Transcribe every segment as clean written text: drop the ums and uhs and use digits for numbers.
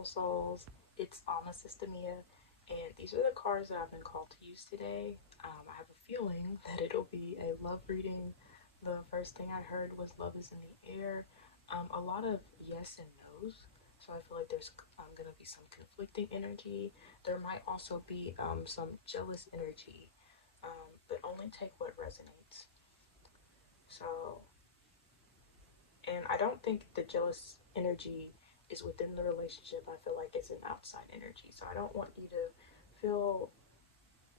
beautiful souls. It's Alma Systemia, and these are the cards that I've been called to use today. I have a feeling that it'll be a love reading. The first thing I heard was love is in the air. A lot of yes and no's. So I feel like there's going to be some conflicting energy. There might also be some jealous energy, but only take what resonates. So, and I don't think the jealous energy is within the relationship. I feel like it's an outside energy. So I don't want you to feel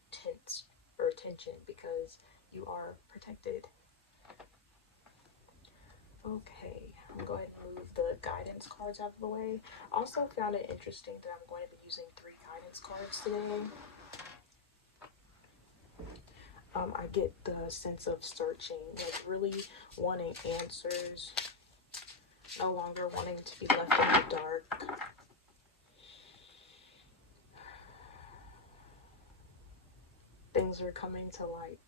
tense or tension because you are protected. Okay, I'm going to go ahead and move the guidance cards out of the way. Also found it interesting that I'm going to be using 3 guidance cards today. I get the sense of searching, like really wanting answers, no longer wanting to be left in the dark. Things are coming to light.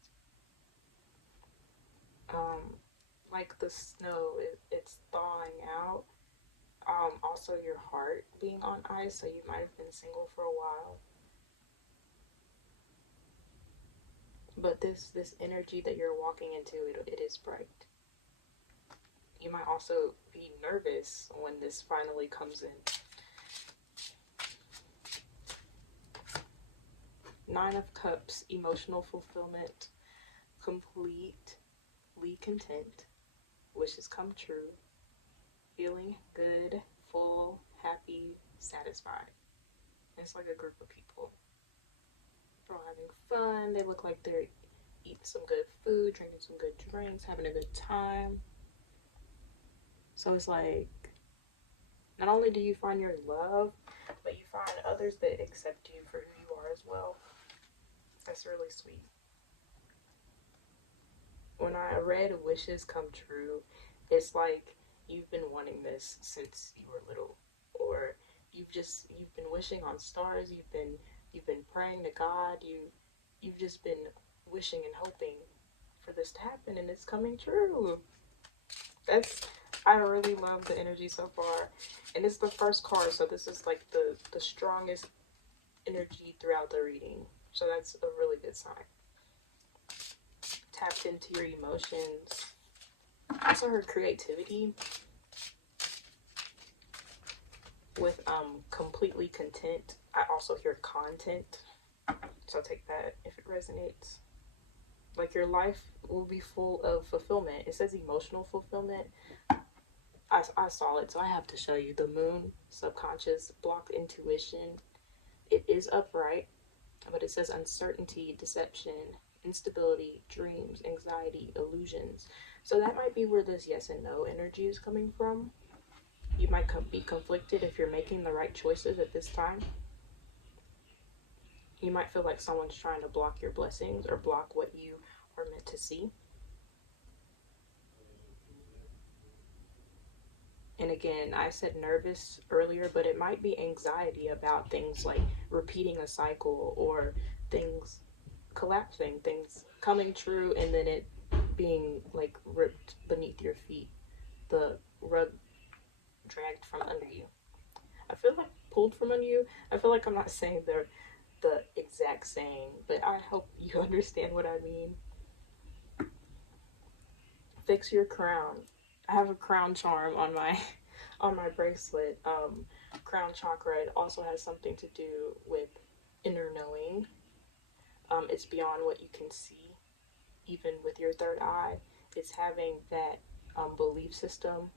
Like the snow, it's thawing out. Also your heart being on ice, so you might have been single for a while. But this energy that you're walking into, it is bright. You might also be nervous when this finally comes in. 9 of Cups, emotional fulfillment, completely content, wishes come true, feeling good, full, happy, satisfied. It's like a group of people. They're all having fun. They look like they're eating some good food, drinking some good drinks, having a good time. So it's like, not only do you find your love, but you find others that accept you for who you are as well. That's really sweet. When I read wishes come true, it's like you've been wanting this since you were little, or you've been wishing on stars. You've been praying to God. You've just been wishing and hoping for this to happen, and it's coming true. That's I really love the energy so far, and it's the first card, so this is like the strongest energy throughout the reading. So that's a really good sign. Tapped into your emotions. I also heard creativity with completely content. I also hear content. So take that if it resonates. Like your life will be full of fulfillment. It says emotional fulfillment. I saw it, so I have to show you. The moon, subconscious, blocked intuition. It is upright, but it says uncertainty, deception, instability, dreams, anxiety, illusions. So that might be where this yes and no energy is coming from. You might be conflicted if you're making the right choices at this time. You might feel like someone's trying to block your blessings or block what you are meant to see. And again, I said nervous earlier, but it might be anxiety about things like repeating a cycle or things collapsing, things coming true, and then it being like ripped beneath your feet, the rug dragged from under you. I feel like pulled from under you. I feel like I'm not saying the exact saying, but I hope you understand what I mean. Fix your crown. I have a crown charm on my on my bracelet. Crown chakra. It also has something to do with inner knowing. It's beyond what you can see, even with your third eye. It's having that belief system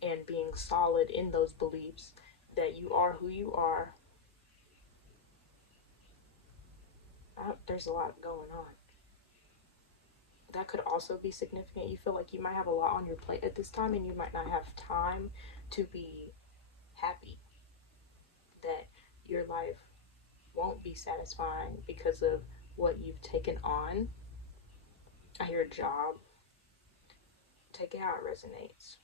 and being solid in those beliefs that you are who you are. There's a lot going on. That could also be significant. You feel like you might have a lot on your plate at this time and you might not have time to be happy. That your life won't be satisfying because of what you've taken on. I hear a job. Take it how it resonates.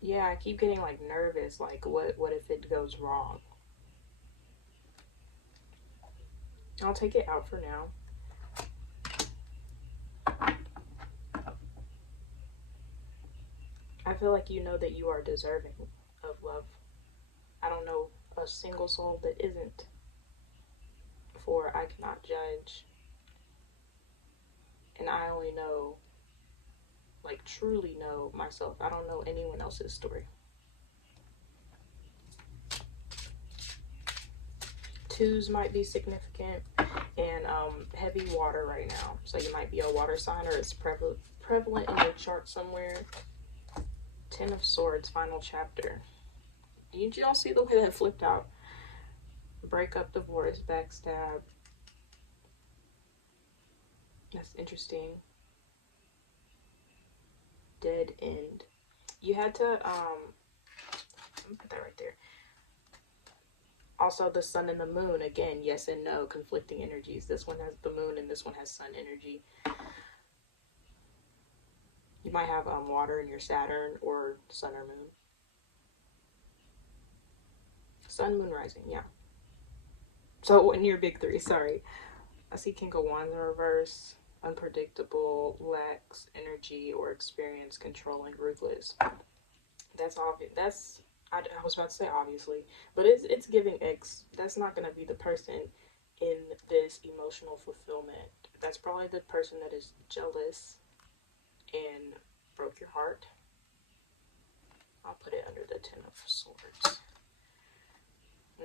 Yeah, I keep getting like nervous, like what if it goes wrong? I'll take it out for now. I feel like you know that you are deserving of love. I don't know a single soul that isn't, for I cannot judge. And I only know, like truly know myself. I don't know anyone else's story. Twos might be significant, and heavy water right now. So you might be a water sign, or it's prevalent in your chart somewhere. Ten of Swords, final chapter. You don't see the way that flipped out. Breakup, divorce, backstab. That's interesting. Dead end. You had to, put that right there. Also, the sun and the moon. Again, yes and no, conflicting energies. This one has the moon and this one has sun energy. You might have water in your Saturn or sun or moon. Sun, moon, rising, yeah. So in your big three, sorry. I see King of Wands in reverse. Unpredictable, lacks energy or experience, controlling, ruthless. That's obvious. I was about to say obviously, but it's giving X. That's not going to be the person in this emotional fulfillment. That's probably the person that is jealous and broke your heart. I'll put it under the Ten of Swords.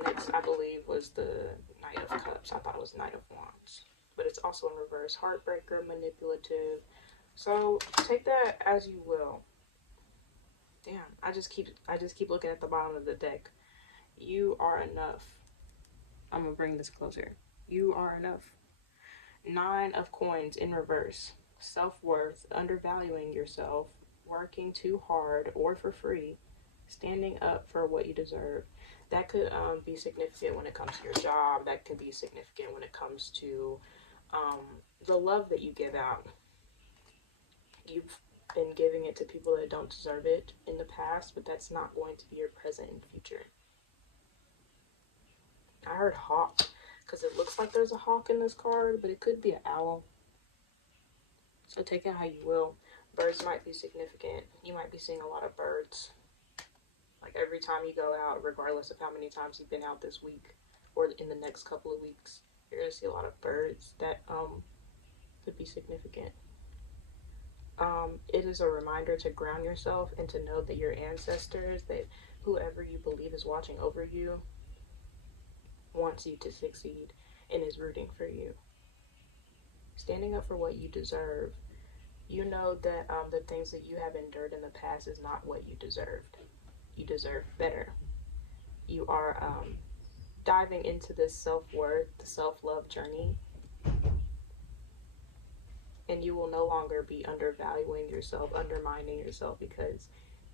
Next, I believe, was the Knight of Cups. I thought it was Knight of Wands, but it's also in reverse. Heartbreaker, manipulative. So take that as you will. Damn, I just keep looking at the bottom of the deck. You are enough. I'm gonna bring this closer. You are enough. Nine of Coins in reverse. Self-worth, undervaluing yourself, working too hard or for free, standing up for what you deserve. That could be significant when it comes to your job. That could be significant when it comes to the love that you give out. You've been giving it to people that don't deserve it in the past, but that's not going to be your present and future. I heard hawk, because it looks like there's a hawk in this card, but it could be an owl. So take it how you will. Birds might be significant. You might be seeing a lot of birds. Like every time you go out, regardless of how many times you've been out this week or in the next couple of weeks, you're going to see a lot of birds. That could be significant. It is a reminder to ground yourself and to know that your ancestors, that whoever you believe is watching over you, wants you to succeed and is rooting for you. Standing up for what you deserve. You know that the things that you have endured in the past is not what you deserved. You deserve better. You are diving into this self-worth, self-love journey, and you will no longer be undervaluing yourself, undermining yourself, because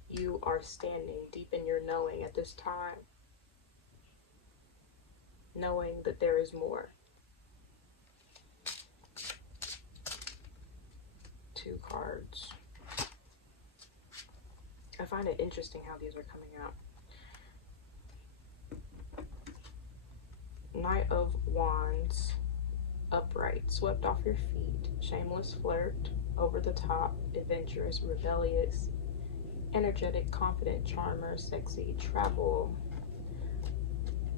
you are standing deep in your knowing at this time, knowing that there is more. Two cards. I find it interesting how these are coming out. Knight of Wands, upright, swept off your feet, shameless flirt, over the top, adventurous, rebellious, energetic, confident, charmer, sexy, travel.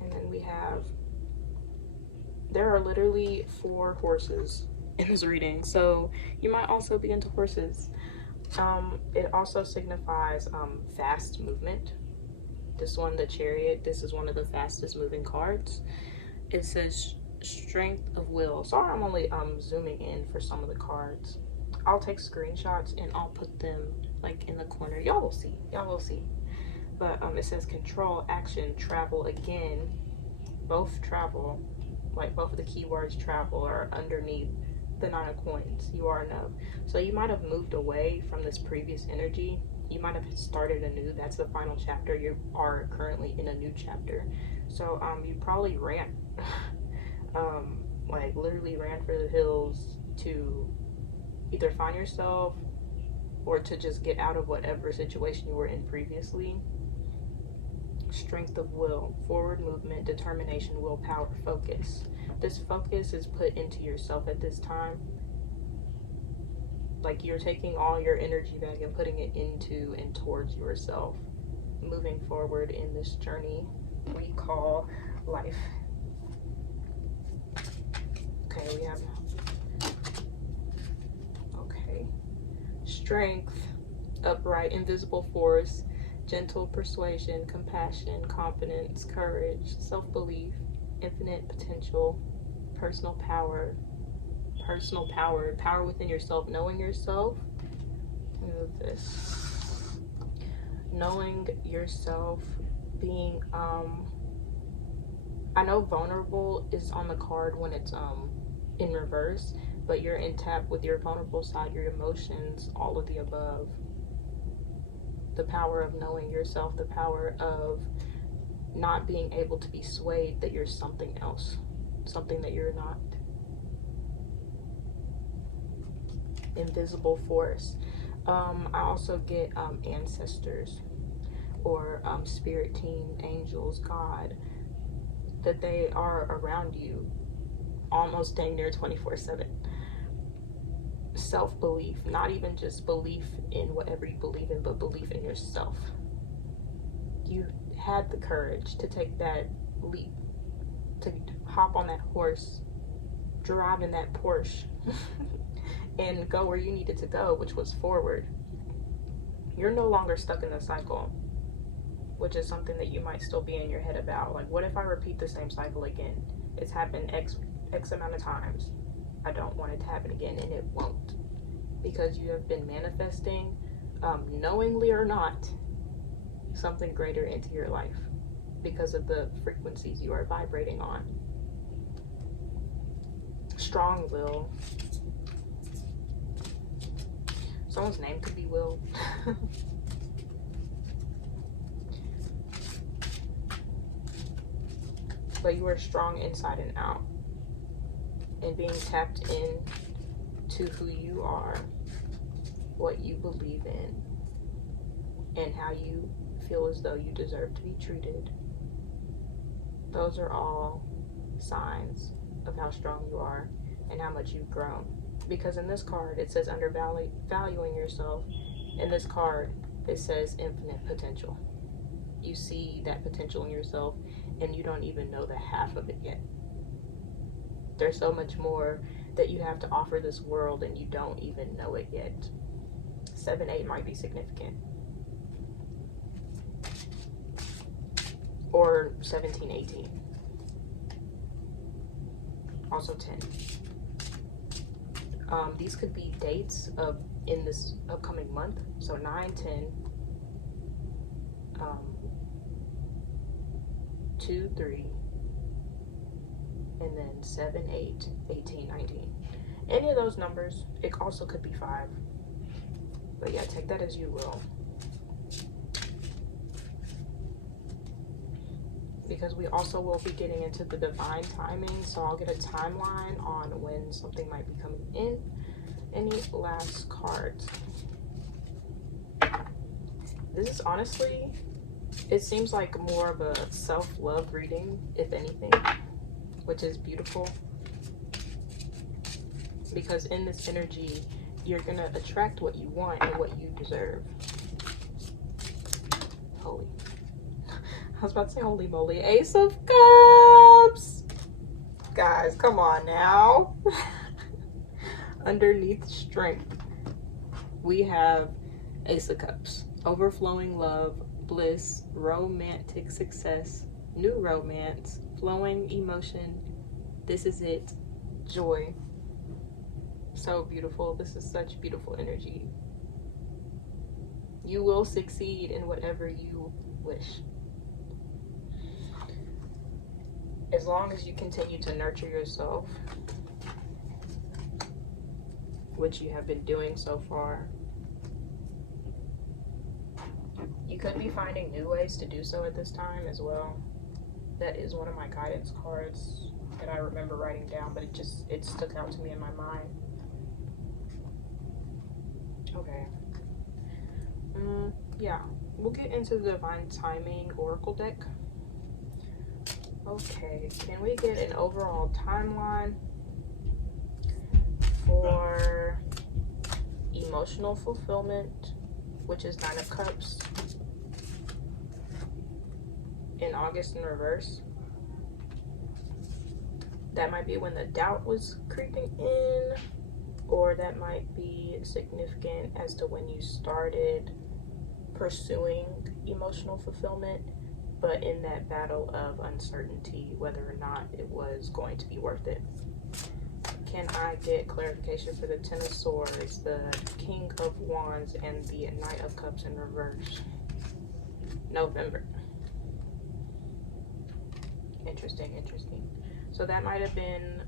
And then we have, there are literally 4 horses in this reading, so you might also be into horses. It also signifies fast movement. This one, the Chariot, this is one of the fastest moving cards. It says strength of will. Sorry, I'm only zooming in for some of the cards. I'll take screenshots and I'll put them like in the corner. Y'all will see. But it says control, action, travel again. Both travel, like both of the keywords travel are underneath the Nine of Coins. You are enough. So you might have moved away from this previous energy. You might have started anew. That's the final chapter. You are currently in a new chapter. So you probably ran, like literally ran for the hills to either find yourself or to just get out of whatever situation you were in previously. Strength of will, forward movement, determination, willpower, focus. This focus is put into yourself at this time Like you're taking all your energy back and putting it into and towards yourself, moving forward in this journey we call life. Okay, we have, okay, strength, upright, invisible force, gentle persuasion, compassion, confidence, courage, self-belief, infinite potential, personal power, power within yourself, knowing yourself. Move this. Knowing yourself, being, I know vulnerable is on the card when it's in reverse, but you're in tap with your vulnerable side, your emotions, all of the above. The power of knowing yourself, the power of not being able to be swayed that you're something else, something that you're not. Invisible force. I also get ancestors or spirit team, angels, God, that they are around you almost dang near 24/7. Self-belief, not even just belief in whatever you believe in, but belief in yourself. You had the courage to take that leap, to hop on that horse, drive in that Porsche, and go where you needed to go, which was forward. You're no longer stuck in the cycle, which is something that you might still be in your head about. Like, what if I repeat the same cycle again? It's happened X amount of times. I don't want it to happen again, and it won't, because you have been manifesting, knowingly or not, something greater into your life because of the frequencies you are vibrating on. Strong will. Someone's name could be Will. But you are strong inside and out, and being tapped in to who you are, what you believe in, and how you feel as though you deserve to be treated. Those are all signs of how strong you are and how much you've grown. Because in this card, it says undervaluing yourself. In this card, it says infinite potential. You see that potential in yourself, and you don't even know the half of it yet. There's so much more that you have to offer this world, and you don't even know it yet. 7-8 might be significant. Or 17-18. Also 10. These could be dates of in this upcoming month. So 9, 10, 2, 3, and then 7, 8, 18, 19. Any of those numbers. It also could be 5. But yeah, take that as you will. Because we also will be getting into the divine timing, so I'll get a timeline on when something might be coming in. Any last cards? This is honestly, it seems like more of a self-love reading, if anything, which is beautiful. Because in this energy, you're gonna attract what you want and what you deserve. Holy. I was about to say holy moly. Ace of Cups! Guys, come on now. Underneath strength, we have Ace of Cups. Overflowing love, bliss, romantic success, new romance, flowing emotion. This is it. Joy. So beautiful. This is such beautiful energy. You will succeed in whatever you wish. As long as you continue to nurture yourself, which you have been doing so far. You could be finding new ways to do so at this time as well. That is one of my guidance cards that I remember writing down, but it stuck out to me in my mind. Okay. Yeah, we'll get into the Divine Timing Oracle deck. Okay, can we get an overall timeline for emotional fulfillment, which is Nine of Cups, in August in reverse. That might be when the doubt was creeping in, or that might be significant as to when you started pursuing emotional fulfillment, but in that battle of uncertainty whether or not it was going to be worth it. Can I get clarification for the Ten of Swords, the King of Wands, and the Knight of Cups in reverse? November. Interesting. So that might have been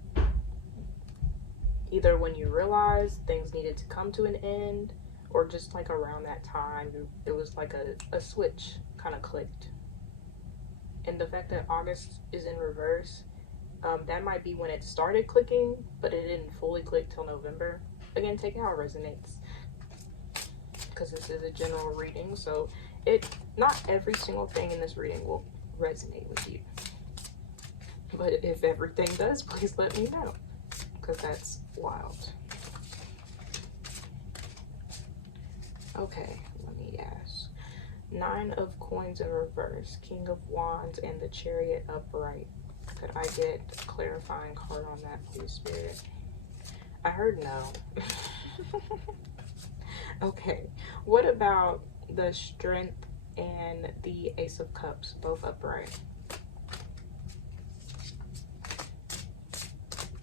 either when you realized things needed to come to an end, or just like around that time, it was like a switch kind of clicked. And the fact that August is in reverse, that might be when it started clicking, but it didn't fully click till November. Again, take it how it resonates, because this is a general reading, so not every single thing in this reading will resonate with you. But if everything does, please let me know, because that's wild. Okay, let me ask. Nine of Coins in reverse, King of Wands, and the Chariot upright. Could I get a clarifying card on that, please, Spirit? I heard no. Okay, what about the Strength and the Ace of Cups, both upright?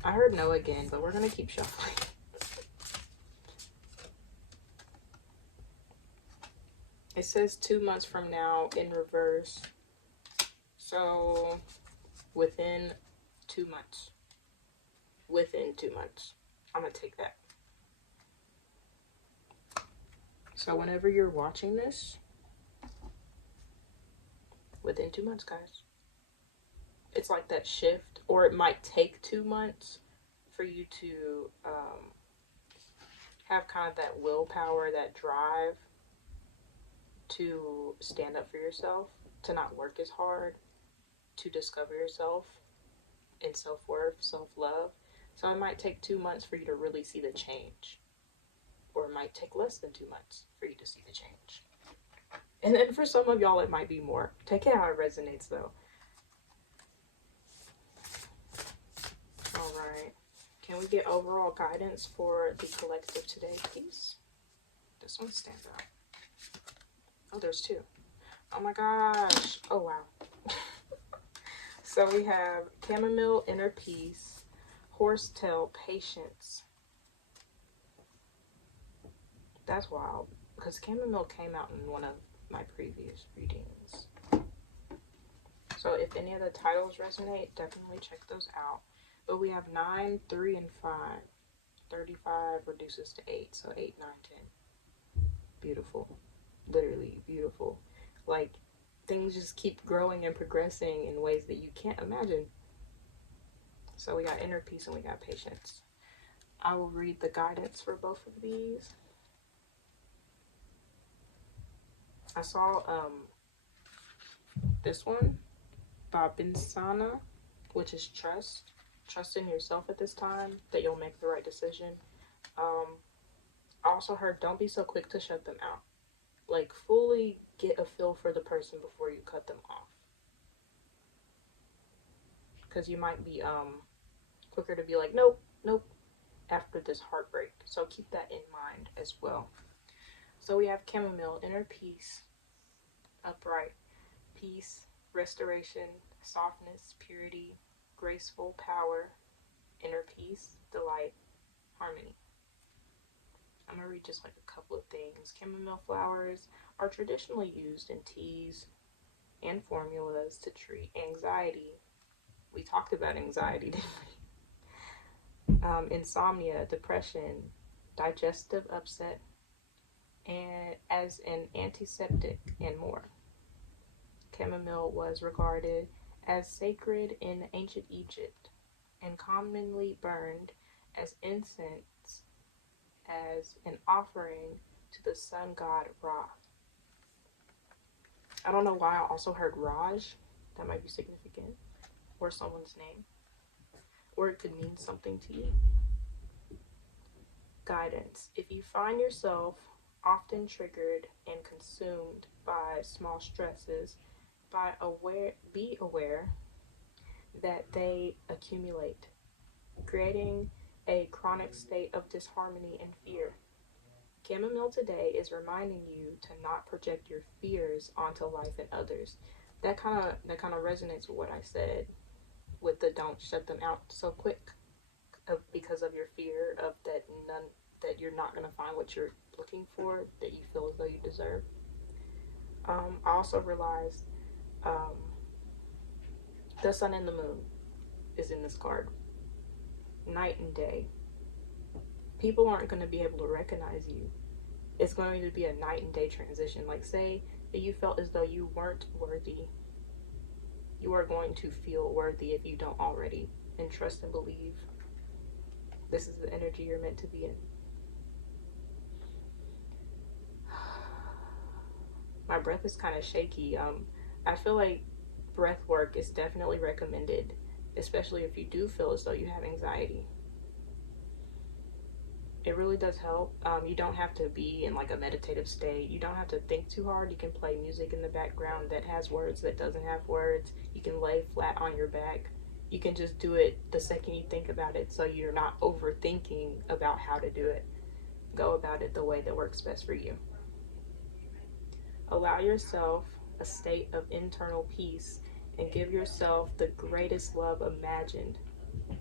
I heard no again, but we're gonna keep shuffling. It says 2 months from now in reverse. So within 2 months. Within 2 months. I'm gonna take that. So whenever you're watching this, within 2 months, guys. It's like that shift, or it might take 2 months for you to have kind of that willpower, that drive to stand up for yourself, to not work as hard, to discover yourself and self-worth, self-love. So it might take 2 months for you to really see the change, or it might take less than 2 months for you to see the change. And then for some of y'all, it might be more. Take it how it resonates, though. All right. Can we get overall guidance for the collective today, please? This one stands out. Oh, there's two. Oh my gosh. Oh, wow. So we have Chamomile, Inner Peace, Horsetail, Patience. That's wild, because Chamomile came out in one of my previous readings. So if any of the titles resonate, definitely check those out. But we have 9, 3, and 5. 35 reduces to 8, so 8, 9, 10. Beautiful. Literally beautiful. Like, things just keep growing and progressing in ways that you can't imagine. So we got Inner Peace and we got Patience. I will read the guidance for both of these. I saw this one, Babinsana, which is trust. Trust in yourself at this time, that you'll make the right decision. I also heard don't be so quick to shut them out. Like, fully get a feel for the person before you cut them off. Because you might be quicker to be like, nope, after this heartbreak. So keep that in mind as well. So we have Chamomile, Inner Peace, upright, peace, restoration, softness, purity, graceful power, inner peace, delight, harmony. I'm going to read just like a couple of things. Chamomile flowers are traditionally used in teas and formulas to treat anxiety. We talked about anxiety, didn't we? Insomnia, depression, digestive upset, and as an antiseptic, and more. Chamomile was regarded as sacred in ancient Egypt and commonly burned as incense as an offering to the sun god Ra. I don't know why I also heard Raj. That might be significant. Or someone's name. Or it could mean something to you. Guidance. If you find yourself often triggered and consumed by small stresses, be aware that they accumulate, creating a chronic state of disharmony and fear. Chamomile today is reminding you to not project your fears onto life and others. That kind of resonates with what I said with the don't shut them out so quick because of your fear of that you're not going to find what you're looking for that you feel as though you deserve. I also realized um, the sun and the moon is in this card. Night and day. People aren't going to be able to recognize you. It's going to be a night and day transition. Like, say that you felt as though you weren't worthy. You are going to feel worthy if you don't already. And trust and believe this is the energy you're meant to be in. My breath is kind of shaky. I feel like breath work is definitely recommended, especially if you do feel as though you have anxiety. It really does help. You don't have to be in like a meditative state. You don't have to think too hard. You can play music in the background that has words, that doesn't have words. You can lay flat on your back. You can just do it the second you think about it, so you're not overthinking about how to do it. Go about it the way that works best for you. Allow yourself a state of internal peace and give yourself the greatest love imagined.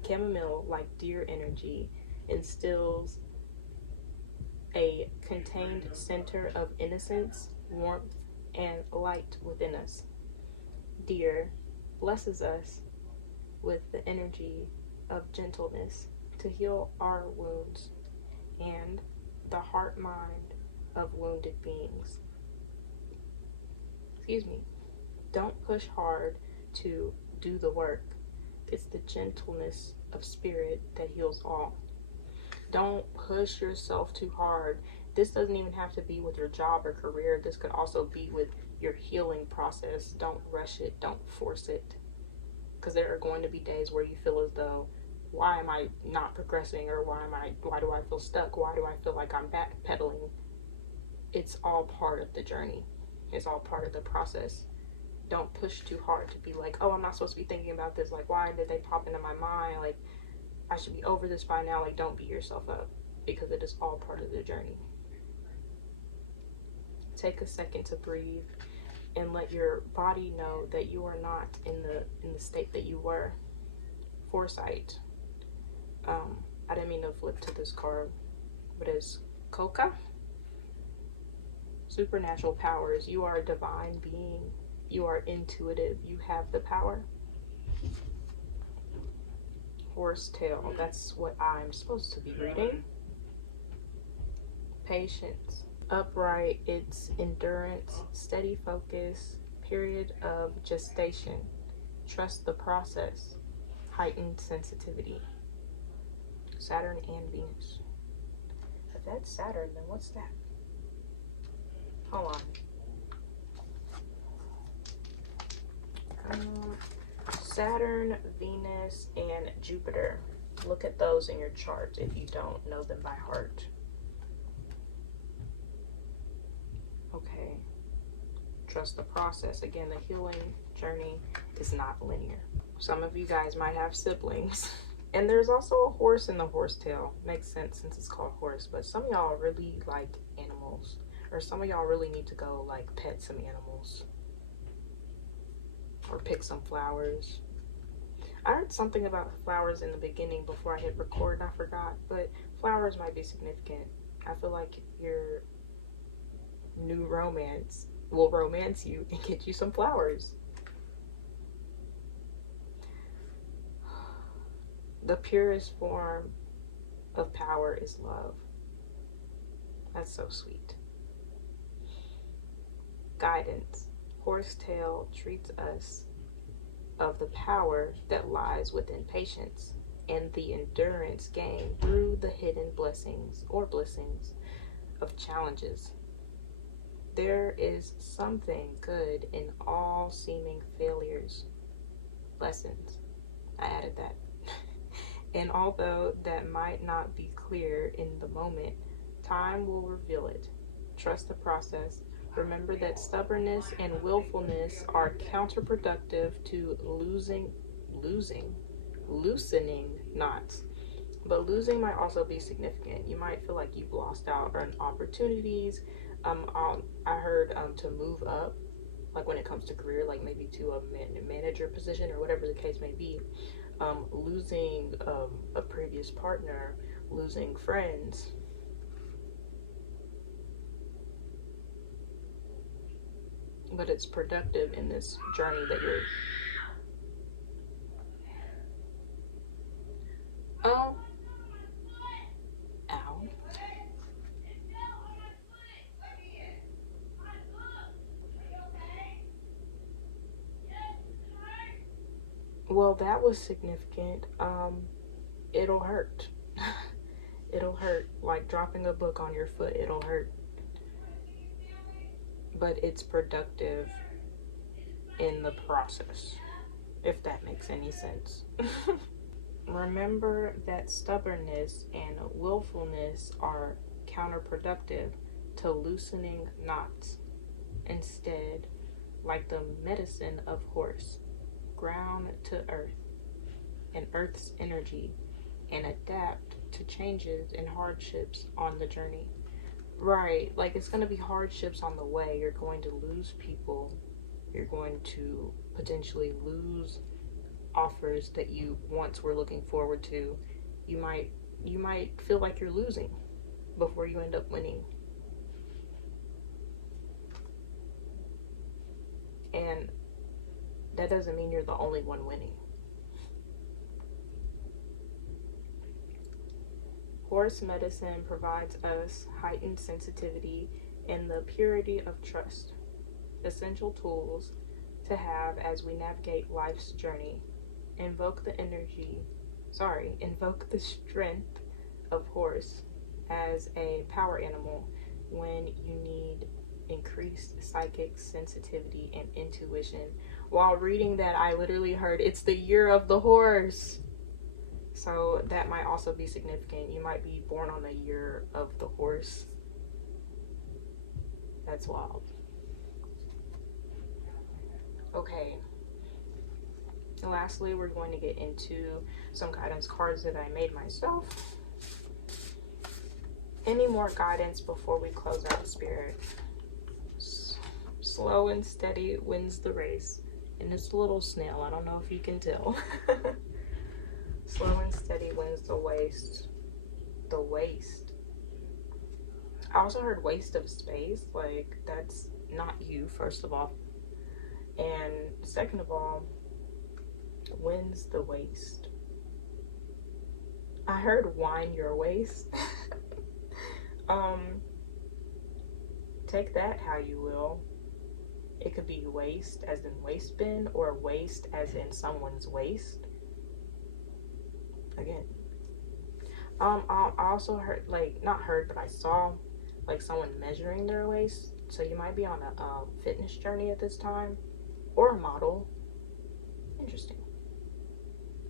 Chamomile, like deer energy, instills a contained center of innocence, warmth, and light within us. Deer blesses us with the energy of gentleness to heal our wounds and the heart mind of wounded beings. Excuse me. Don't push hard to do the work. It's the gentleness of spirit that heals all. Don't push yourself too hard. This doesn't even have to be with your job or career. This could also be with your healing process. Don't rush it. Don't force it. Because there are going to be days where you feel as though, why am I not progressing? Or why do I feel stuck? Why do I feel like I'm backpedaling? It's all part of the journey. It's all part of the process. Don't push too hard to be like, oh, I'm not supposed to be thinking about this. Like, why did they pop into my mind? Like, I should be over this by now. Like, don't beat yourself up, because it is all part of the journey. Take a second to breathe and let your body know that you are not in the state that you were. Foresight. I didn't mean to flip to this card, but it's Coca. Supernatural powers. You are a divine being. You are intuitive. You have the power. Horsetail. That's what I'm supposed to be reading. Patience. Upright. It's endurance, steady focus, period of gestation. Trust the process. Heightened sensitivity. Saturn and Venus. If that's Saturn, then what's that? Hold on. Saturn, Venus, and Jupiter. Look at those in your chart if you don't know them by heart. Okay. Trust the process. Again, the healing journey is not linear. Some of you guys might have siblings. And there's also a horse in the horsetail. Makes sense since it's called horse. But some of y'all really like animals. Or some of y'all really need to go like pet some animals. Or pick some flowers. I heard something about flowers in the beginning before I hit record and I forgot. But flowers might be significant. I feel like your new romance will romance you and get you some flowers. The purest form of power is love. That's so sweet. Guidance. Horsetail treats us of the power that lies within patience and the endurance gained through the hidden blessings of challenges. There is something good in all seeming failures. Lessons. I added that. And although that might not be clear in the moment, time will reveal it. Trust the process. Remember that stubbornness and willfulness are counterproductive to loosening knots. But losing might also be significant. You might feel like you've lost out on opportunities. I heard to move up, like when it comes to career, like maybe to a manager position or whatever the case may be. Losing a previous partner, losing friends. But it's productive in this journey that you're. Oh, ow. Well, that was significant. It'll hurt. It'll hurt. Like dropping a book on your foot, it'll hurt. But it's productive in the process, if that makes any sense. Remember that stubbornness and willfulness are counterproductive to loosening knots. Instead, like the medicine of horse, ground to earth and earth's energy and adapt to changes and hardships on the journey. Right, like it's going to be hardships on the way. You're going to lose people. You're going to potentially lose offers that you once were looking forward to. You might feel like you're losing before you end up winning. And that doesn't mean you're the only one winning. Horse medicine provides us heightened sensitivity and the purity of trust, essential tools to have as we navigate life's journey. Invoke the strength of horse as a power animal when you need increased psychic sensitivity and intuition. While reading that, I literally heard it's the year of the horse. So that might also be significant. You might be born on the year of the horse. That's wild. Okay. And lastly, we're going to get into some guidance cards that I made myself. Any more guidance before we close out, Spirit? Slow and steady wins the race. And it's a little snail. I don't know if you can tell. Slow and steady wins the waste. The waste. I also heard waste of space. Like, that's not you, first of all. And second of all, wins the waste. I heard wine your waste. Take that how you will. It could be waste as in waste bin or waste as in someone's waste. Again. I also heard, like, not heard, but I saw like someone measuring their waist. So you might be on a fitness journey at this time, or a model. Interesting.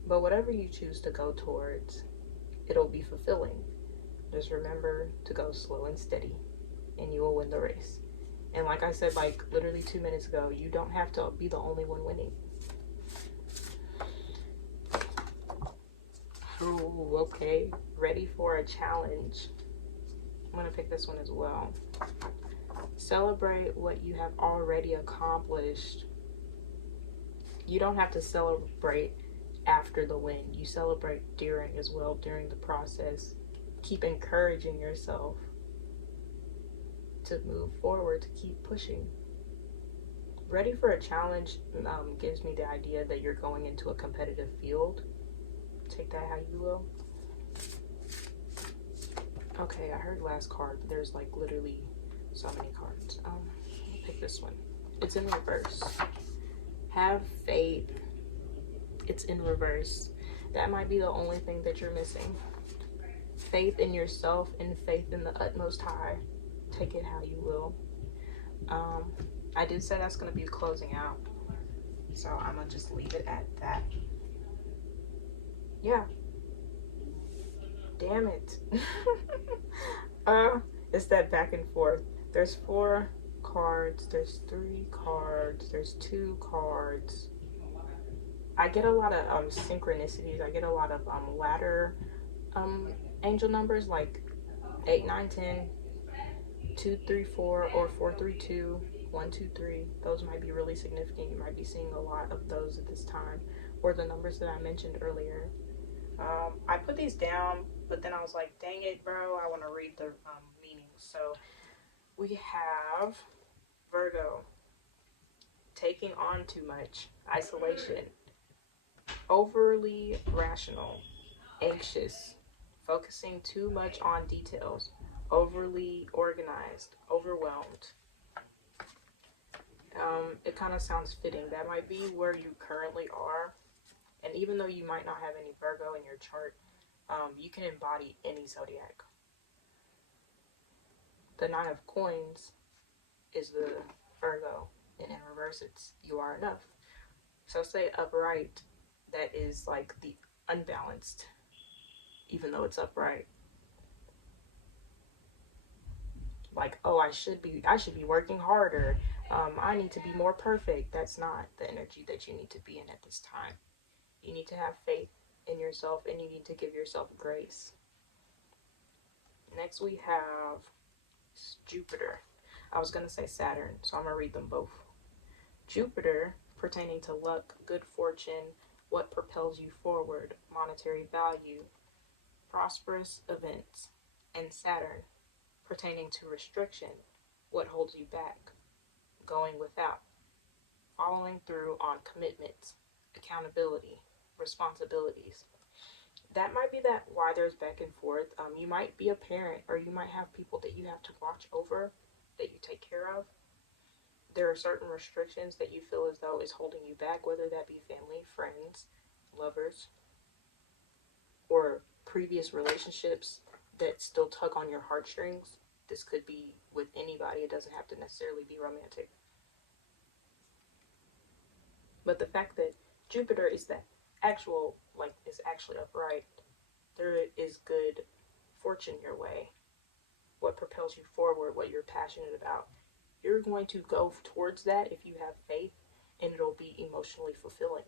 But whatever you choose to go towards, it'll be fulfilling. Just remember to go slow and steady, and you will win the race. And like I said, like literally 2 minutes ago, you don't have to be the only one winning. Oh, okay. Ready for a challenge. I'm going to pick this one as well. Celebrate what you have already accomplished. You don't have to celebrate after the win. You celebrate during as well, during the process. Keep encouraging yourself to move forward, to keep pushing. Ready for a challenge gives me the idea that you're going into a competitive field. Take that how you will. Okay, I heard last card, but there's like literally so many cards. I'll pick this one. It's in reverse. Have faith. It's in reverse. That might be the only thing that you're missing. Faith in yourself and faith in the utmost high. Take it how you will. I did say that's going to be closing out. So I'm going to just leave it at that. Yeah. damn it. It's that back and forth. There's 4 cards, there's 3 cards, there's 2 cards. I get a lot of synchronicities. I get a lot of ladder angel numbers like 8, 9, 10, 2, 3, 4, or 4, 3, 2, 1, 2, 3. Those might be really significant. You might be seeing a lot of those at this time, or the numbers that I mentioned earlier. I put these down, but then I was like, dang it, bro, I want to read the meanings. So we have Virgo, taking on too much, isolation, overly rational, anxious, focusing too much on details, overly organized, overwhelmed. It kind of sounds fitting. That might be where you currently are. And even though you might not have any Virgo in your chart, you can embody any zodiac. The 9 of Coins is the Virgo, and in reverse, it's you are enough. So say upright, that is like the unbalanced, even though it's upright. Like, oh, I should be working harder. I need to be more perfect. That's not the energy that you need to be in at this time. You need to have faith in yourself, and you need to give yourself grace. Next we have Jupiter. I was going to say Saturn, so I'm going to read them both. Jupiter, pertaining to luck, good fortune, what propels you forward, monetary value, prosperous events. And Saturn, pertaining to restriction, what holds you back, going without, following through on commitments, accountability, responsibilities. That might be that why there's back and forth. You might be a parent, or you might have people that you have to watch over, that you take care of. There are certain restrictions that you feel as though is holding you back, whether that be family, friends, lovers, or previous relationships that still tug on your heartstrings. This could be with anybody. It doesn't have to necessarily be romantic. But the fact that Jupiter is that actual, like, is actually upright, there is good fortune your way. What propels you forward, what you're passionate about. You're going to go towards that if you have faith, and it'll be emotionally fulfilling.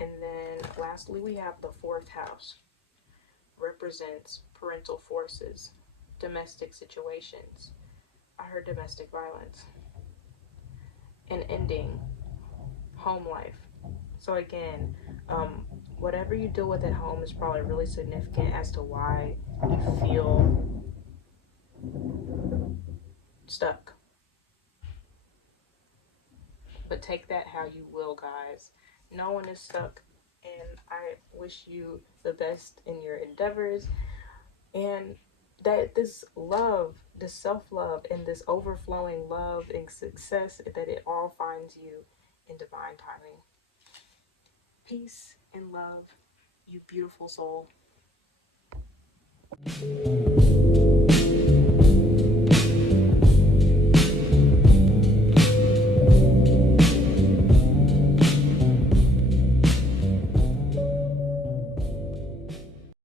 And then lastly, we have the 4th house. Represents parental forces, domestic situations. I heard domestic violence. An ending, home life. So again, whatever you deal with at home is probably really significant as to why you feel stuck. But take that how you will, guys. No one is stuck, and I wish you the best in your endeavors, and that this love, this self-love, and this overflowing love and success, that it all finds you in divine timing. Peace and love, you beautiful soul.